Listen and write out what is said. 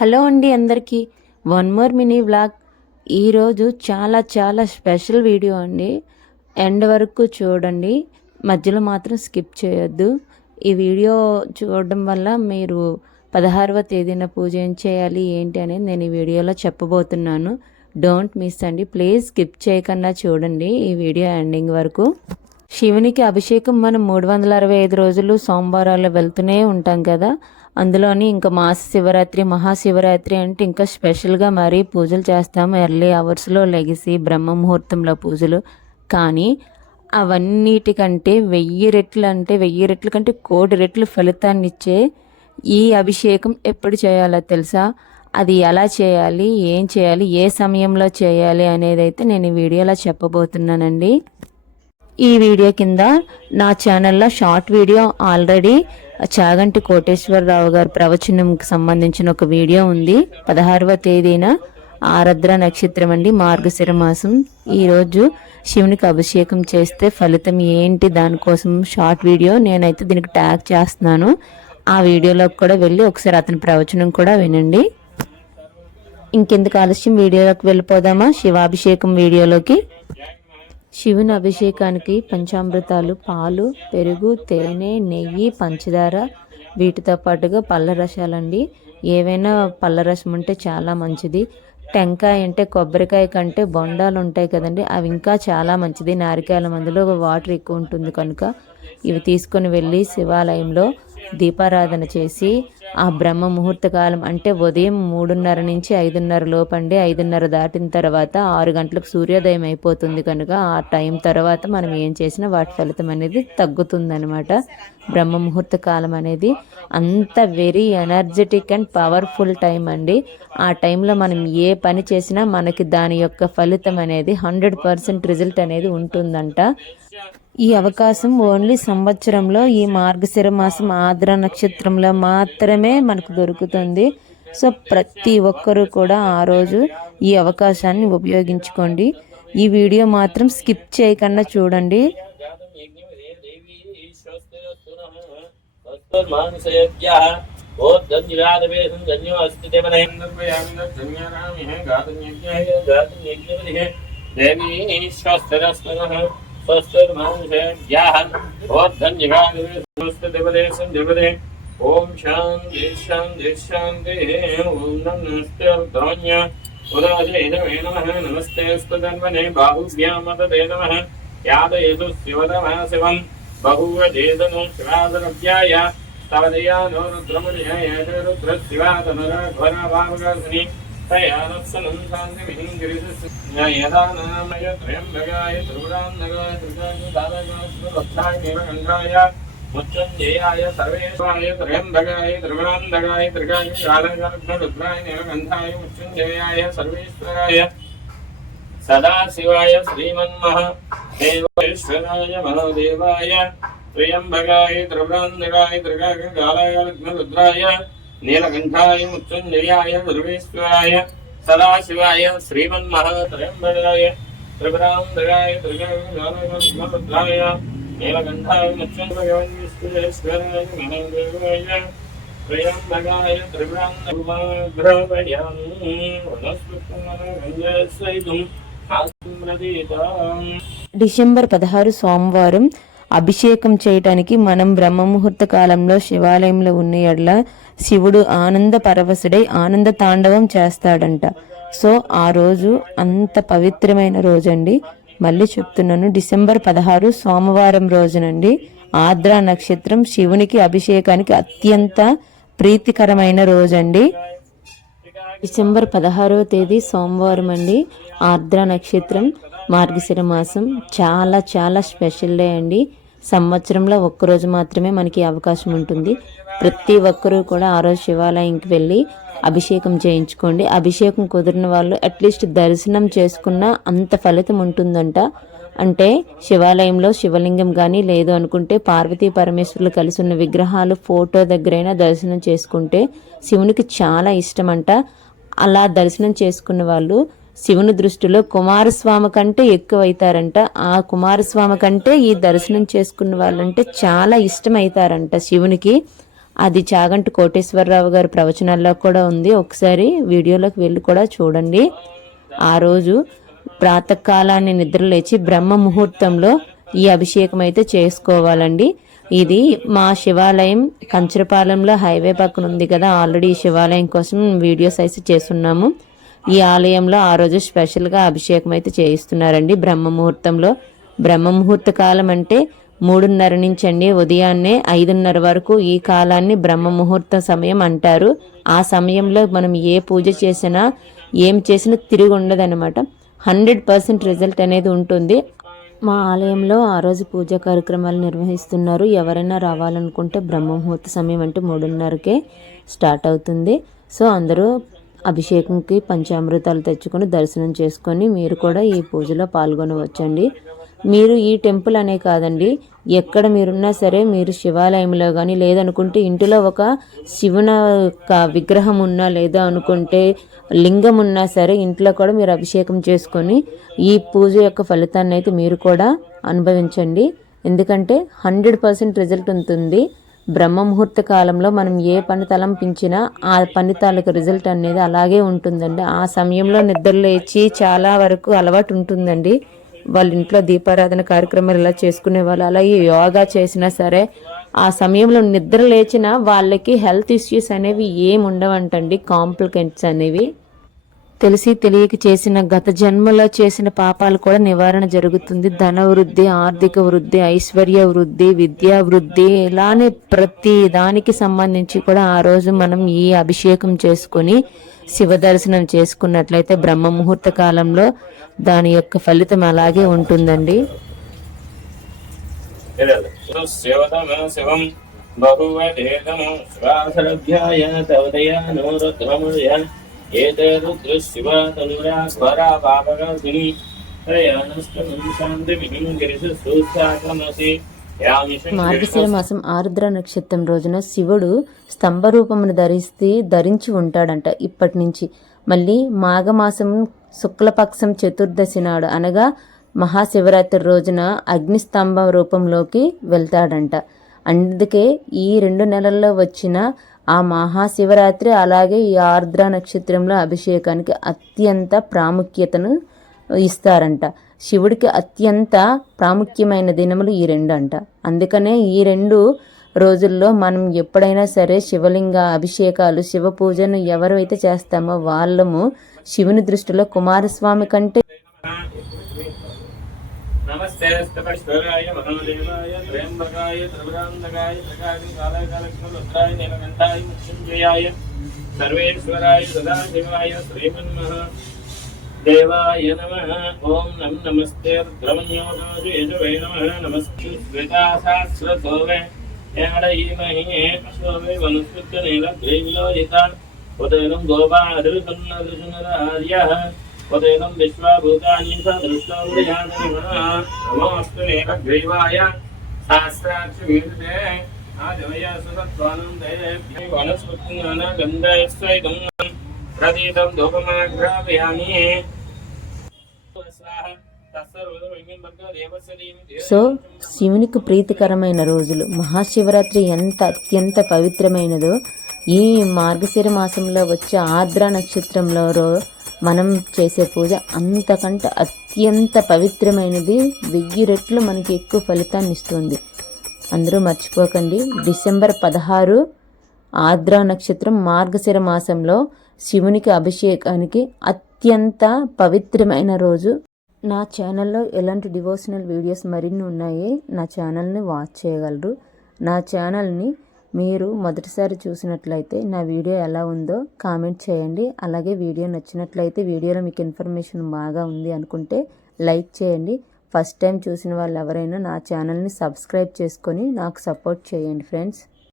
Hello అండి అందరికీ one more mini vlog. ఈరోజు చాలా స్పెషల్ వీడియో అండి. ఎండ్ వరకు చూడండి, మధ్యలో మాత్రం స్కిప్ చేయొద్దు. ఈ వీడియో చూడడం వల్ల మీరు 16వ తేదీన పూజ ఏం చేయాలి ఏంటి అనేది నేను ఈ వీడియోలో చెప్పబోతున్నాను. డోంట్ మిస్ అండి, ప్లీజ్ స్కిప్ చేయకుండా చూడండి ఈ వీడియో ఎండింగ్ వరకు. శివునికి అభిషేకం మనం 365 రోజులు సోమవారాలు వెళ్తూనే ఉంటాం కదా. అందులోని ఇంకా మాస శివరాత్రి, మహాశివరాత్రి అంటే ఇంకా స్పెషల్గా మరీ పూజలు చేస్తాము. ఎర్లీ అవర్స్లో లెగిసి బ్రహ్మ ముహూర్తంలో పూజలు. కానీ అవన్నిటికంటే 1000 రెట్ల కంటే 1,000,000 రెట్లు ఫలితాన్ని ఇచ్చే ఈ అభిషేకం ఎప్పుడు చేయాలో తెలుసా? అది ఎలా చేయాలి, ఏం చేయాలి, ఏ సమయంలో చేయాలి అనేది అయితే నేను ఈ వీడియోలో చెప్పబోతున్నానండి. ఈ వీడియో కింద నా ఛానల్లో short video already Chaganti Koteswararao గారి ప్రవచనంకి సంబంధించిన ఒక వీడియో ఉంది. 16వ తేదీన ఆరద్ర నక్షత్రం అండి, మార్గశిర మాసం. ఈరోజు శివునికి అభిషేకం చేస్తే ఫలితం ఏంటి, దానికోసం షార్ట్ వీడియో నేనైతే దీనికి ట్యాగ్ చేస్తున్నాను. ఆ వీడియోలోకి కూడా వెళ్ళి ఒకసారి అతని ప్రవచనం కూడా వినండి. ఇంకెందుకు ఆలస్యం, వీడియోలోకి వెళ్ళిపోదామా? శివాభిషేకం వీడియోలోకి. శివుని అభిషేకానికి పంచామృతాలు, పాలు, పెరుగు, తేనె, నెయ్యి, పంచదార, వీటితో పాటుగా పళ్ళ రసాలండి. ఏవైనా పళ్ళ రసం ఉంటే చాలా మంచిది. టెంకాయ అంటే కొబ్బరికాయ కంటే బొండాలు ఉంటాయి కదండి, అవి ఇంకా చాలా మంచిది. నారికాయల మందులో వాటర్ ఎక్కువ ఉంటుంది కనుక ఇవి తీసుకొని వెళ్ళి శివాలయంలో దీపారాధన చేసి ఆ బ్రహ్మ ముహూర్త కాలం అంటే ఉదయం 3:30 నుంచి 5:30 లోపండి. 5:30 దాటిన తర్వాత 6 గంటలకు సూర్యోదయం అయిపోతుంది కనుక ఆ టైం తర్వాత మనం ఏం చేసినా వాటి ఫలితం అనేది తగ్గుతుందనమాట. బ్రహ్మ ముహూర్త కాలం అనేది అంత very energetic and powerful time అండి. ఆ టైంలో మనం ఏ పని చేసినా మనకి దాని యొక్క ఫలితం అనేది 100% రిజల్ట్ అనేది ఉంటుందంట. ఈ అవకాశం ఓన్లీ సంవత్సరంలో ఈ మార్గశిర మాసం ఆద్ర నక్షత్రంలో మాత్రమే మనకు దొరుకుతుంది. సో ప్రతి ఒక్కరూ కూడా ఆ రోజు ఈ అవకాశాన్ని ఉపయోగించుకోండి. ఈ వీడియో మాత్రం స్కిప్ చేయకుండా చూడండి. ఓం శాంతి శాంతి శాంతి. ఓం నమస్తే అర్ధాన్య ఉదాజైనమే నమః. నమస్తే స్తన్వనే బాహుభ్యామదే నమః. యాదయేతు శివతమః శివం బహువదేదను శివాదనవ్యాయ తవదయానో రుద్రమునియాయ రుద్రశివాతనరఘ్వరవామగర్ని తయానస్సనం శాంతిమిహిం గిరిశయదానామయ త్రయంబగాయ త్రిపురాన్నగాయ త్రికాయ నీలకంఠాయ ముచ్చంజయాయ సర్వేశ్వరాయ త్రయంబగాయ త్రిపురాంధగాయ త్రికాయ నీలకంఠాయ ముచ్చంజయాయ సర్వేశ్వరాయ సదాశివాయ శ్రీమన్మహదేవేశ్వరాయ మహాదేవాయ త్రయంబగాయ త్రిపురాంధగాయ త్రికాయ నీలకంఠాయ ముచ్చంజయాయ సర్వేశ్వరాయ సదాశివాయ శ్రీమన్మహత్రయంబగాయ త్రిపురాంధగాయ త్రికాయ నీలకంఠాయ ముచ్చంజయాయ మహాదేవాయ త్రయంబగాయ డిసెంబర్ 16 సోమవారం అభిషేకం చేయటానికి మనం బ్రహ్మ ముహూర్త కాలంలో శివాలయంలో ఉన్న ఎడల శివుడు ఆనంద పరవశుడై ఆనంద తాండవం చేస్తాడంట. సో ఆ రోజు అంత పవిత్రమైన రోజండి. మళ్ళీ చెప్తున్నాను, డిసెంబర్ 16 సోమవారం రోజునండి. ఆద్ర నక్షత్రం శివునికి అభిషేకానికి అత్యంత ప్రీతికరమైన రోజండి. డిసెంబర్ 16వ తేదీ సోమవారం అండి. ఆర్ద్ర నక్షత్రం, మార్గశిర మాసం. చాలా స్పెషల్ డే అండి. సంవత్సరంలో ఒక్కరోజు మాత్రమే మనకి అవకాశం ఉంటుంది. ప్రతి ఒక్కరూ కూడా ఆ రోజు శివాలయంకి వెళ్ళి అభిషేకం చేయించుకోండి. అభిషేకం కుదిరిన వాళ్ళు అట్లీస్ట్ దర్శనం చేసుకున్న అంత ఫలితం ఉంటుందంట. అంటే శివాలయంలో శివలింగం కానీ లేదు అనుకుంటే పార్వతీ పరమేశ్వరులు కలిసి ఉన్న విగ్రహాలు ఫోటో దగ్గరైనా దర్శనం చేసుకుంటే శివునికి చాలా ఇష్టమంట. అలా దర్శనం చేసుకున్న వాళ్ళు శివుని దృష్టిలో కుమారస్వామి కంటే ఎక్కువ అవుతారంట. ఆ కుమారస్వామి కంటే ఈ దర్శనం చేసుకున్న వాళ్ళంటే చాలా ఇష్టం అవుతారంట శివునికి. అది చాగంటి కోటేశ్వరరావు గారి ప్రవచనాల్లో కూడా ఉంది. ఒకసారి వీడియోలోకి వెళ్ళి కూడా చూడండి. ఆ రోజు ప్రాతకాలాన్ని నిద్రలేచి బ్రహ్మ ముహూర్తంలో ఈ అభిషేకం అయితే చేసుకోవాలండి. ఇది మా శివాలయం కంచరపాలెంలో హైవే పక్కన ఉంది కదా, ఆల్రెడీ ఈ శివాలయం కోసం వీడియోస్ అయితే చేస్తున్నాము. ఈ ఆలయంలో ఆ రోజు స్పెషల్గా అభిషేకం అయితే చేయిస్తున్నారండి బ్రహ్మ ముహూర్తంలో. బ్రహ్మ ముహూర్త కాలం అంటే 3:30 నుంచి అండి ఉదయాన్నే 5:30 వరకు ఈ కాలాన్ని బ్రహ్మ ముహూర్త సమయం అంటారు. ఆ సమయంలో మనం ఏ పూజ చేసినా ఏం చేసినా తిరిగి ఉండదన్నమాట. 100% రిజల్ట్ అనేది ఉంటుంది. మా ఆలయంలో ఆ రోజు పూజా కార్యక్రమాలు నిర్వహిస్తున్నారు. ఎవరైనా రావాలనుకుంటే బ్రహ్మ ముహూర్త సమయం అంటే 3:30కే స్టార్ట్ అవుతుంది. సో అందరూ అభిషేకంకి పంచామృతాలు తెచ్చుకొని దర్శనం చేసుకొని మీరు కూడా ఈ పూజలో పాల్గొనవచ్చండి. మీరు ఈ టెంపుల్ అనే కాదండి, ఎక్కడ మీరున్నా సరే, మీరు శివాలయంలో కానీ లేదనుకుంటే ఇంటిలో ఒక శివుని విగ్రహం ఉన్నా లేదా అనుకుంటే లింగం ఉన్నా సరే ఇంట్లో కూడా మీరు అభిషేకం చేసుకొని ఈ పూజ యొక్క ఫలితాన్ని అయితే మీరు కూడా అనుభవించండి. ఎందుకంటే 100% రిజల్ట్ ఉంటుంది. బ్రహ్మ ముహూర్త కాలంలో మనం ఏ పని తలంపించినా ఆ పని తాలూకు రిజల్ట్ అనేది అలాగే ఉంటుందండి. ఆ సమయంలో నిద్రలేచి చాలా వరకు అలవాటు ఉంటుందండి. వాళ్ళ ఇంట్లో దీపారాధన కార్యక్రమాలు ఇలా చేసుకునే వాళ్ళు, అలాగే యోగా చేసినా సరే ఆ సమయంలో నిద్ర లేచిన వాళ్ళకి హెల్త్ ఇష్యూస్ అనేవి ఏమి ఉండవంటండి, కాంప్లికేట్స్ అనేవి. తెలిసి తెలియక చేసిన గత జన్మలో చేసిన పాపాలు కూడా నివారణ జరుగుతుంది. ధన వృద్ధి, ఆర్థిక వృద్ధి, ఐశ్వర్య వృద్ధి, విద్యా వృద్ధి, ఇలానే ప్రతి దానికి సంబంధించి కూడా ఆ రోజు మనం ఈ అభిషేకం చేసుకుని శివ దర్శనం చేసుకున్నట్లయితే బ్రహ్మ ముహూర్త కాలంలో దాని యొక్క ఫలితం అలాగే ఉంటుందండి. మార్గశిర మాసం ఆరుద్ర నక్షత్రం రోజున శివుడు స్తంభ రూపమును ధరించి ఉంటాడంట ఇప్పటి నుంచి. మళ్ళీ మాఘమాసం శుక్లపక్షం చతుర్దశి నాడు అనగా మహాశివరాత్రి రోజున అగ్నిస్తంభం రూపంలోకి వెళ్తాడంట. అందుకే ఈ 2 నెలల్లో వచ్చిన ఆ మహాశివరాత్రి అలాగే ఈ ఆర్ద్ర నక్షత్రంలో అభిషేకానికి అత్యంత ప్రాముఖ్యతను ఇస్తారంట. శివుడికి అత్యంత ప్రాముఖ్యమైన దినములు ఈ 2 అంట. అందుకనే ఈ 2 రోజుల్లో మనం ఎప్పుడైనా సరే శివలింగ అభిషేకాలు, శివ పూజను ఎవరైతే చేస్తామో వాళ్ళము శివుని దృష్టిలో కుమారస్వామి కంటే నమస్తే స్తపశ్వరాయ మహాదేవాయ త్రయంబకాయ త్రిపురాంతకాయ త్రికాగ్నికాలకాలక్ష్మరుద్రాయ నీలకంఠాయ మృత్యుంజయాయ సర్వేశ్వరాయ సదాశివాయ శ్రీమన్మహ దేవాయ నమః. ఓం నమస్తే రుద్రమన్యోజువే నమః. నమస్తే శ్వేతాశాస్త్రతోవే ఏడయీమహే అశ్వమే వనస్పత్య నీలగ్రీవిలోహిత ఉదయనం గోపాదృసన్నదృశనరార్యః ఉదయనం విశ్వభూతాని సదృష్టౌర్యానమస్తు నీలగ్రీవాయ శాస్త్రాక్షిమీర్తే ఆదివయ సుతత్వానందే వనస్పత్యాన గంధయస్వైదం ప్రదీతం ధూపమాగ్రాపయామి. సో శివునికి ప్రీతికరమైన రోజులు మహాశివరాత్రి ఎంత అత్యంత పవిత్రమైనదో ఈ మార్గశిర మాసంలో వచ్చే ఆర్ద్ర నక్షత్రంలో మనం చేసే పూజ అంతకంటే అత్యంత పవిత్రమైనది. 1000 రెట్లు మనకి ఎక్కువ ఫలితాన్ని ఇస్తుంది. అందరూ మర్చిపోకండి. డిసెంబర్ 16 ఆర్ద్ర నక్షత్రం మార్గశిర మాసంలో శివునికి అభిషేకానికి అత్యంత పవిత్రమైన రోజు. నా ఛానల్లో ఎలాంటి డివోషనల్ వీడియోస్ మరిన్ని ఉన్నాయి. నా ఛానల్ని వాచ్ చేయగలరు. నా ఛానల్ని మీరు మొదటిసారి చూసినట్లయితే నా వీడియో ఎలా ఉందో కామెంట్ చేయండి. అలాగే వీడియో నచ్చినట్లయితే, వీడియోలో మీకు ఇన్ఫర్మేషన్ బాగా ఉంది అనుకుంటే లైక్ చేయండి. ఫస్ట్ టైం చూసిన వాళ్ళు ఎవరైనా నా ఛానల్ని సబ్స్క్రైబ్ చేసుకొని నాకు సపోర్ట్ చేయండి ఫ్రెండ్స్.